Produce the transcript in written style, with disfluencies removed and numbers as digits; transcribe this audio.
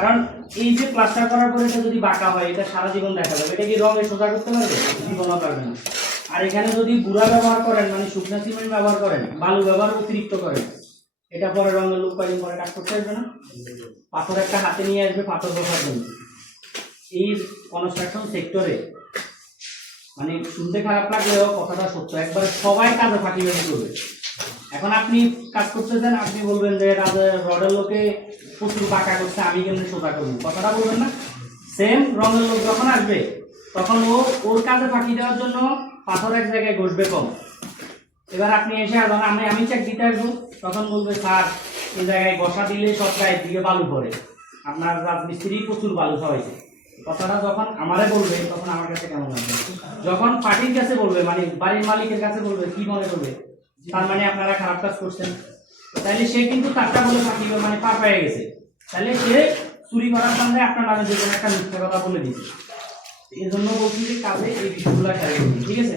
কারণ এই যে প্লাস্টার করার পরে এটা যদি বাঁকা হয় এটা সারা জীবন দেখা যাবে। এটা কি রঙে সোজা করতে পারবে? জীবনও পারবে না। আর এখানে যদি গুঁড়া ব্যবহার করেন মানে শুকনো সিমেন্ট ব্যবহার করেন, বালু ব্যবহার অতিরিক্ত করেন, এটা পরে রঙের লোক কয়েকদিন পরে কাজ করতে আসবে না। পাথর একটা হাতে নিয়ে আসবে পাথর বসার জন্য। এই কনস্ট্রাকশন সেক্টরে মানে শুনতে খারাপ লাগলেও কথাটা সত্য, একবারে সবাই কাজে ফাঁকিবাজি করবে। এখন আপনি কাজ করতেছেন, আপনি বলবেন যে রডের লোকে প্রচুর বাঁকা করছে, আমি কেমনি সোজা করবো, কথাটা বলবেন না। সেম রঙের লোক যখন আসবে তখন ও ওর কাজে ফাঁকি দেওয়ার জন্য পাথর এক জায়গায় ঘষবে কম। এবার আপনি এসে যখন আমি চেক দিতে আসবো তখন বলবে স্যার এই জায়গায় ঘষা দিলে সব গায়ের দিকে বালু পড়ে, আপনার রাজমিস্ত্রি প্রচুর বালু খাওয়াইছে। কথাটা যখন আমারে বলবে তখন আমার কাছে কেমন লাগবে? যখন পার্টির কাছে বলবে মানে বাড়ির মালিকের কাছে বলবে কি মনে করবে? তার মানে আপনারা খারাপ কাজ করছেন। তাহলে সে কিন্তু তারটা বলে ফাঁকি মানে পার পেয়ে গেছে। তাহলে সে চুরি করার সামনে আপনার নামে যে কোনো একটা মিথ্যা কথা বলে দিচ্ছে। এই জন্য বলছি যে কাজে এই বিষয়গুলো খেয়াল করুন, ঠিক আছে?